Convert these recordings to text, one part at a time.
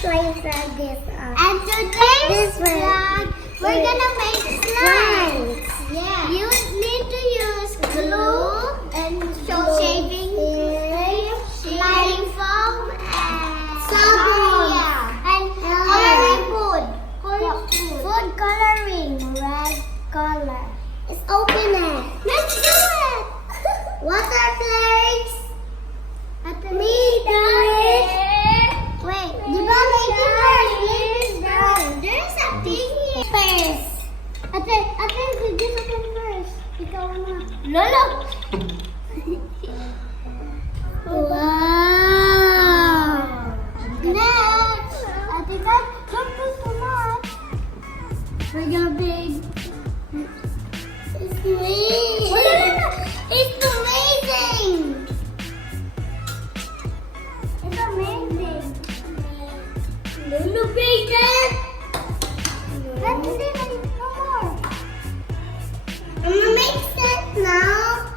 place like this. And today's vlog, we're gonna make slimes. Yeah. You need to use glue and shaving cream, sliding foam, and sabon. And coloring food. Food coloring, red color. Let's open it. Let's do it. Water flakes. Me do it. Wait, di ba making first? There's a thing here. First. Ate, this open first. Ikaw na. Lolo! Wow! Next! Ate, don't put too much. We're gonna big. It's amazing! It's amazing! It's amazing! Look big then! Let's see no more! I'm gonna make sense now!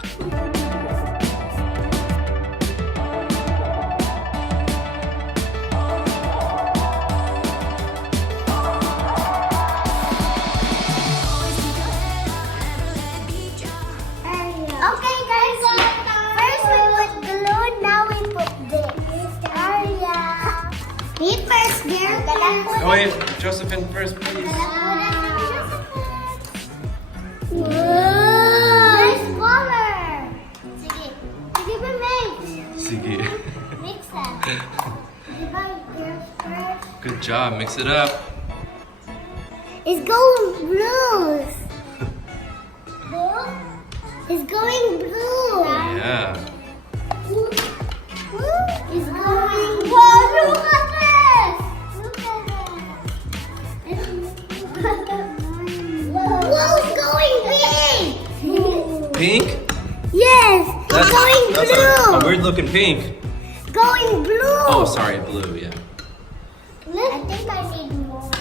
Okay guys, first we put glue, now we put this. Me first, girl. Oh wait, Josephine first, please. Nice color. Sige. Sige ba mix? Sige. Mix that. Diba girls first? Good job, mix it up. It's going blue. Blue? It's going blue. Yeah. It's going. Whoa! Look at this. Look at it. Whoa! It's going pink. Pink? Yes. It's going That's blue. a weird looking pink. Going blue. Oh, sorry, blue, yeah. Look. I think I need more.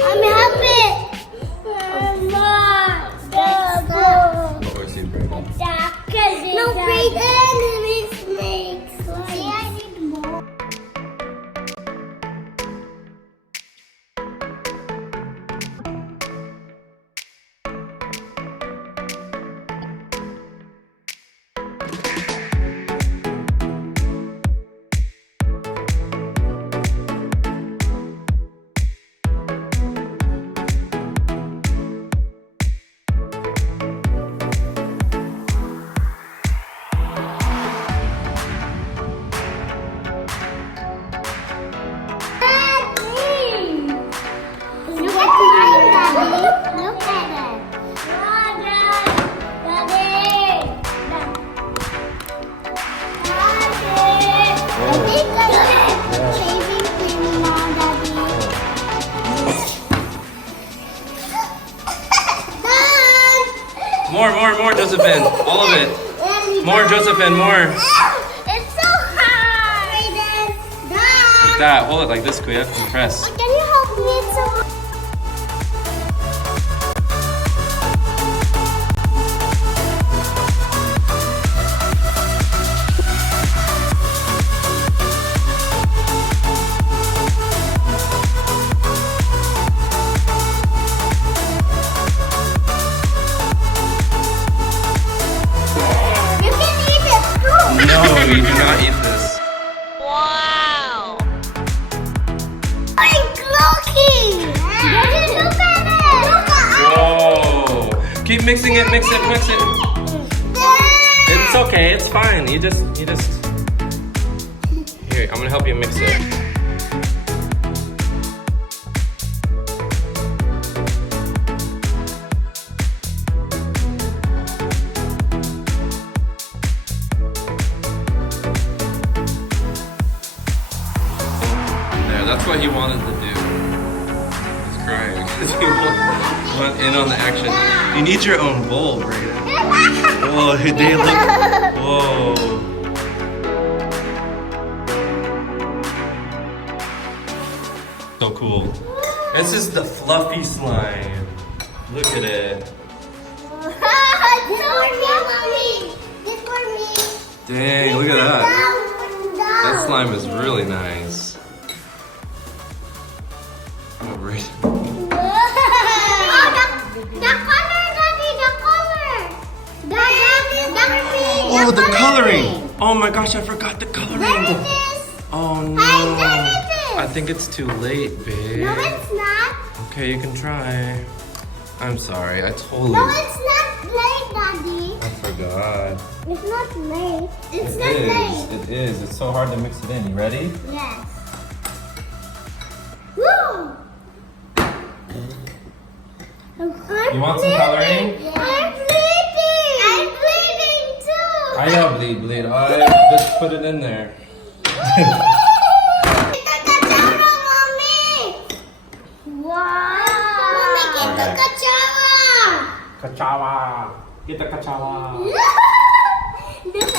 I'm happy. What was he bringing? No, Brayden, it makes See, I need more. More, Josephine. All of it. More, Josephine, more. It's so hard. Like that. Hold it like this, Kuya. And press. Can you help me? It's so hard. You can eat it too. No, you do not eat this. Wow! I'm looking! Look at it! Look at Whoa. Keep mixing it, mix it, mix it. It's okay, it's fine. You just. Here, I'm gonna help you mix it. There, that's what he wanted to do. He's crying because he went in on the action. You need your own bowl, Brayden. Whoa, they look. Whoa. So cool. This is the fluffy slime. Look at it. This for me. Dang, look at that. That slime is really nice. Oh, Brayden. The color, Daddy, the color. Oh, the coloring. Oh my gosh, I forgot the coloring. There it is. Oh no. There it is. I think it's too late, babe. No, it's not. Okay, you can try. I'm sorry, I totally... No, it's not late, Daddy. I forgot. It's not late. It's It not is. late. It is. It's so hard to mix it in. You ready? Yes. Woo! You want some coloring? I'm bleeding. I'm bleeding too. I know, bleed. Alright, just put it in there. Mommy, Kachawa! Get the kachawa! Look at this,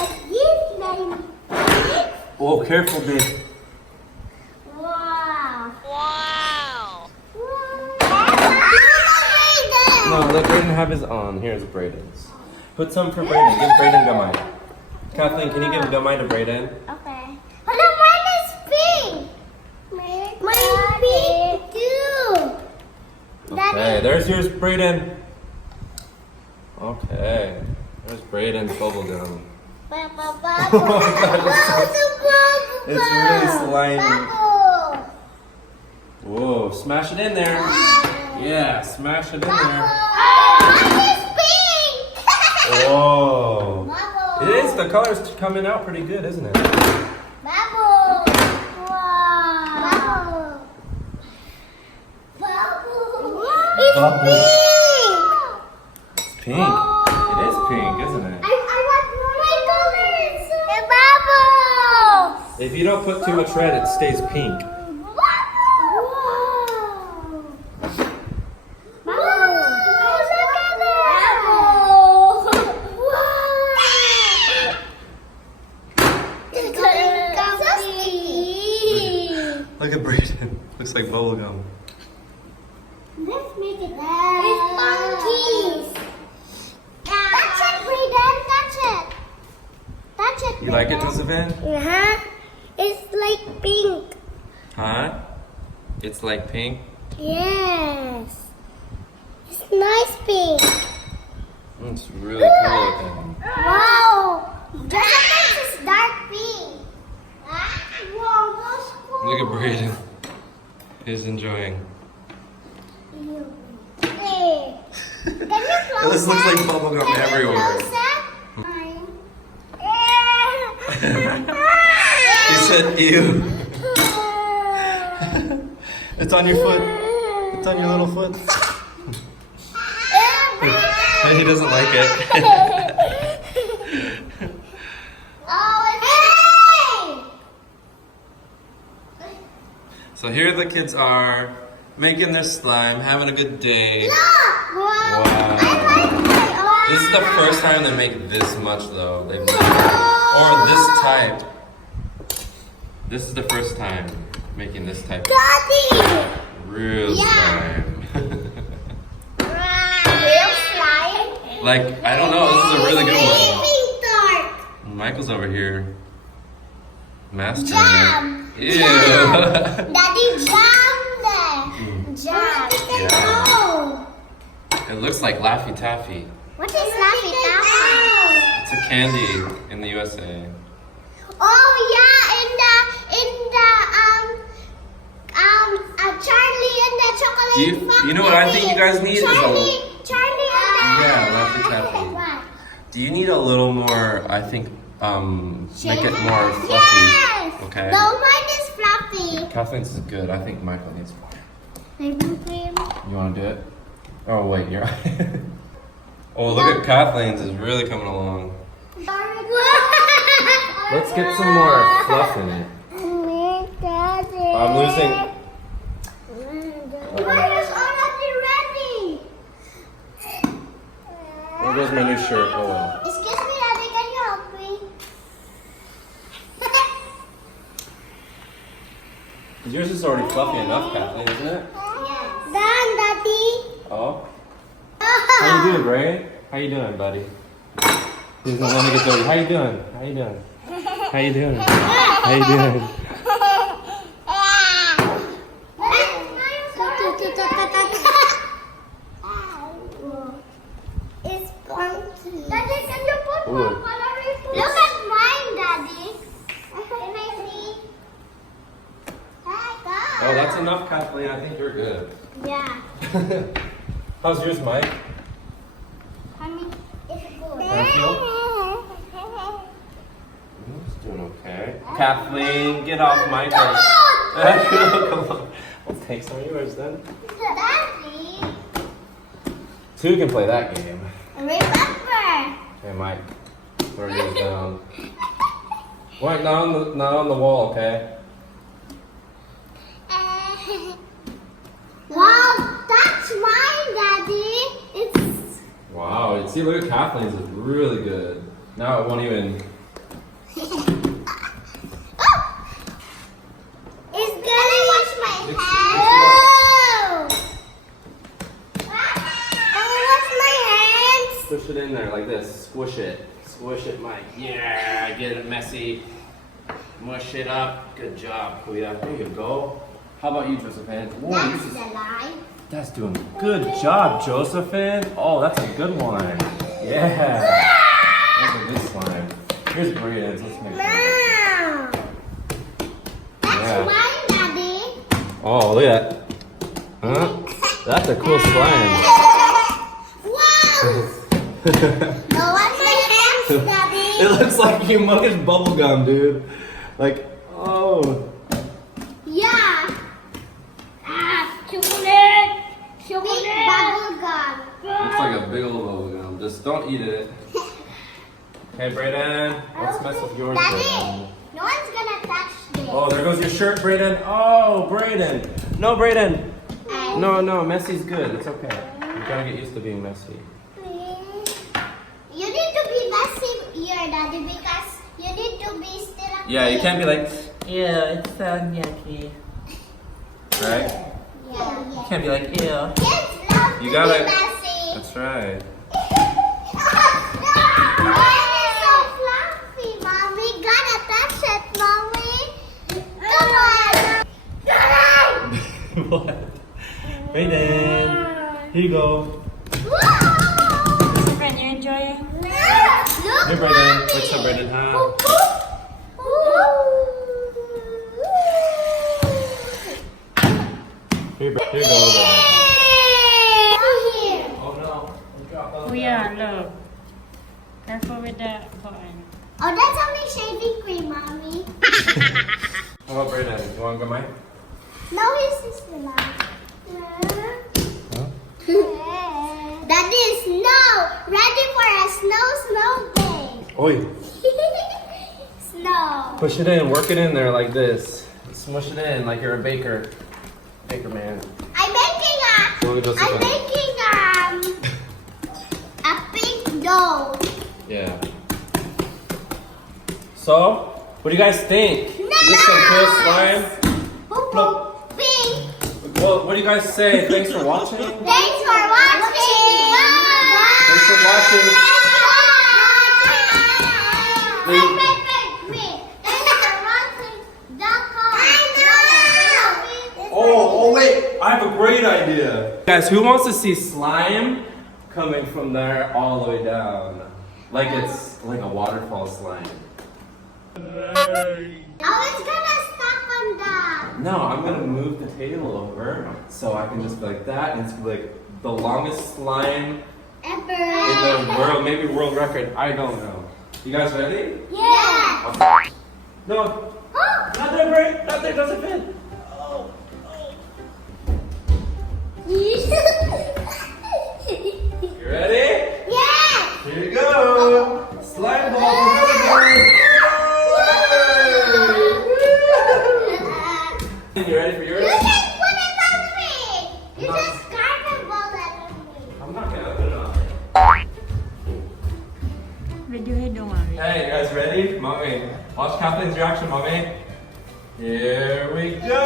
baby. Oh, careful, babe. Wow. No, let Brayden have his own. Here's Brayden's. Put some for Brayden. Give Brayden gummy. Kathleen, can you give gummy to Brayden? Okay. Hello, mine is pink. Mine is pink too. Okay, there's yours, Brayden. Okay. There's Brayden's bubble gum. It's really slimy. Whoa, smash it in there. Yeah, smash it in there. Mine is pink. Whoa. It is, the color's coming out pretty good, isn't it? Bubble. Wow. Bubble. It's Bubble. pink. It's pink. It is pink, isn't it? I want my colors. Bubble. If you don't put too much red, it stays pink. Look at Brayden. Looks like bubble gum. Let's make it. It's monkeys. Touch it, Brayden. Touch it. Touch it. You like it, Josephine? Uh-huh. It's like pink. Huh? It's like pink? Yes. It's nice pink. It's really cool looking. Wow. This is dark pink. Wow, that's cool. Look at Brayden. He's enjoying. Hey. Can you close This looks like bubble gum everywhere. He said, ew. It's on your foot. It's on your little foot. And he doesn't like it. So here the kids are making their slime, having a good day. Wow. This is the first time they make this much though. They've or this type. This is the first time making this type of Daddy! real slime. Real slime? Like, I don't know, this is a really good one. Pink dark. Michael's over here mastering Jam. it. Ew. Daddy jammed. Jam. Yeah. It looks like Laffy Taffy. What is Laffy Taffy? It's a candy in the USA. Oh yeah, Charlie and the chocolate factory. You know what I think you guys need is Charlie and Laffy Taffy. What? Do you need a little more, I think, make it more fluffy? Yes. Okay. No, mine is fluffy. Kathleen's is good. I think Michael needs more. Maybe cream. You want to do it? Oh, wait, you're Oh, look at Kathleen's is really coming along. Let's get some more fluff in it. I'm losing. Mine is already ready. There goes my new shirt. Oh well. Excuse me, Daddy, can you help me? Yours is already fluffy enough, Kathleen, isn't it? Yes. Done, Daddy. Oh. How you doing, Bray? How you doing, buddy? He doesn't want to get dirty. How you doing? How you doing? How you doing? How you doing? good. Yeah. How's yours, Mike? I mean, it's good. He's doing okay. Kathleen, get off Michael. Come on. We'll take some of yours then. Daddy. Two can play that game. Remember. Okay, Mike. Throw yours down. Wait, not on the wall, okay? Wow, that's mine, Daddy. It's. Wow, see, look at Kathleen's. It's really good. Now it won't even. It's gonna wash my It's hands. Wash my hands. Push it in there like this. Squish it. Squish it, Mike. Yeah, get it messy. Mush it up. Good job, Kuya. There you go. How about you, Josephine? Whoa, That's the line. that's doing good job, Josephine. Oh, that's a good one. Yeah. That's a good slime. Here's Brian's. Let's make sure. Wow. That's Yeah. mine, Daddy. Oh, look at that. Huh? That's a cool slime. Wow. No, what's my hands, Daddy? It looks like humongous bubble gum, dude. Like, oh. Yeah. Chocolate. Chocolate. Big bubble gum. Looks like a big old bubble gum. Just don't eat it. Okay, Brayden. Let's mess with yours, Daddy, Brayden. no one's gonna touch this. Oh, there goes your shirt, Brayden. Oh, Brayden. No, Brayden. No, messy's good. It's okay. You gotta get used to being messy. You need to be messy here, Daddy, because you need to be still. Yeah, you can't be like, Ew, it's so yucky. right? Yeah. You can't be like, ew. Kids love You to gotta. be messy. That's right. Mine is so fluffy, Mommy. Gotta touch it, Mommy. Come on. What? Brayden. Here you go. Friend, you enjoying? Look, Here, Brayden. Mommy. What's up, Brayden? Huh? Here you go. Here. Oh no. Don't drop those. Oh yeah, look. Careful with that button. Oh, that's only shaving cream, Mommy. How about Brayden? You want to go, Mike? No, it's just alive. Huh? That is snow. Ready for a snow day. Oi. Snow. Push it in. Work it in there like this. Smush it in like you're a baker. Baker man. I'm Look at making a pink dough. Yeah. So, what do you guys think? Is this some cool slime? Boop, Look. boop, pink. Well, what do you guys say? Thanks for watching. Thanks for watching. Thanks for watching. Wait. Thanks for watching. Oh, wait. I have a great idea. Guys, who wants to see slime coming from there all the way down? Like it's like a waterfall slime. Oh, it's gonna stop on that. No, I'm gonna move the table over so I can just be like that, and it's like the longest slime in the world, maybe world record. I don't know. You guys ready? Yeah. No, not there, Bray. Not there. Doesn't fit. You ready? Yeah. Here you go. Slime ball from You ready for You yours? just put it on me. You just cardboard that on me. I'm not gonna put it on. Video hidung, Mami. Hey, you guys ready? Mommy, watch Kathleen's reaction, Mommy. Here we go.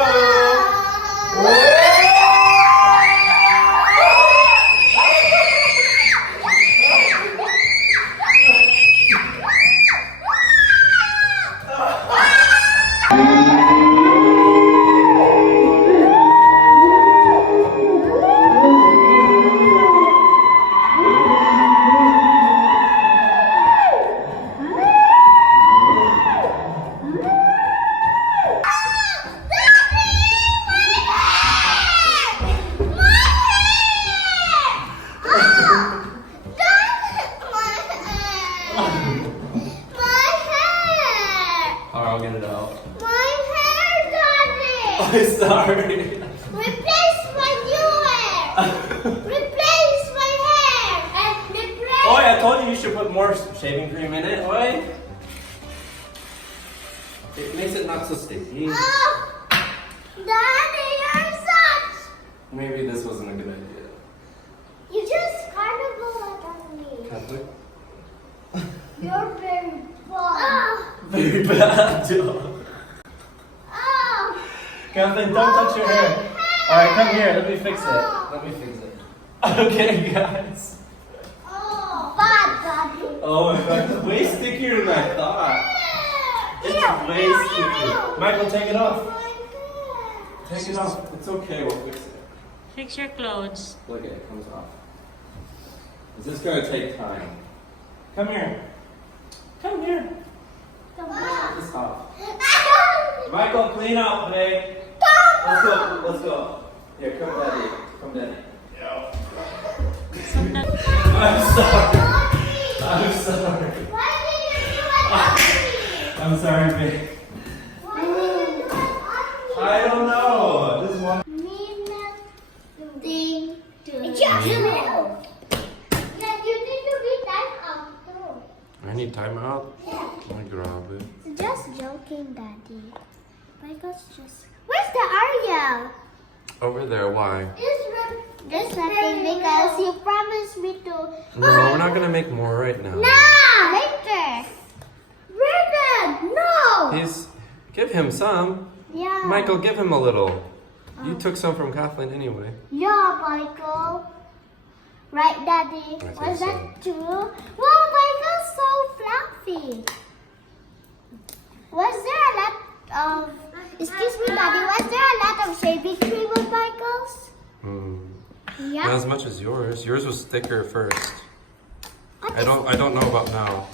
more shaving cream in it, why? It makes it not so sticky. Oh, Daddy, you're such. Maybe this wasn't a good idea. You just carnival on me. Catholic? You're very bad. Very bad, Joe. Oh. Kathleen, don't touch your hair. Alright, come here, let me fix it. Let me fix it. Okay, guys. Oh, bad, Daddy. Oh my god, it's way stickier than I thought. It's way sticky. Michael, take it off. Take it off. It's okay, we'll fix it. Fix your clothes. Look at it, it comes off. This is gonna take time. Come here. Come here. Take this off. Michael, clean up, babe. Let's go, let's go. Here, come daddy. Come daddy. I'm sorry. I'm sorry. Why did you do it on me? I'm sorry, babe. Why did you do it on me? I don't know. This one. Thing to just move. Yeah, you need to be time out too. I need timeout. Yeah. Let me grab it. Just joking, Daddy. Michael's just. Where's the Ariel? Over there, why? There's nothing because you promised me to. No, we're not gonna make more right now. No! Later! Brandon! No! He's. Give him some. Yeah. Michael, give him a little. You took some from Kathleen anyway. Yeah, Michael. Right, Daddy? think Was so. that true? Wow, Michael's so fluffy. Was there a lot of... Excuse me, Daddy. Was there a lot of shaving cream with Michael's? Yeah. Not as much as yours. Yours was thicker first. I don't know about now.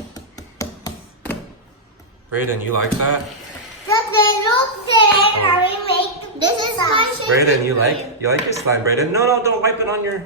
Brayden, you like that? Does it look there? Are we making... This is my shaving Brayden, you cream. like your slime, Brayden? No, don't wipe it on your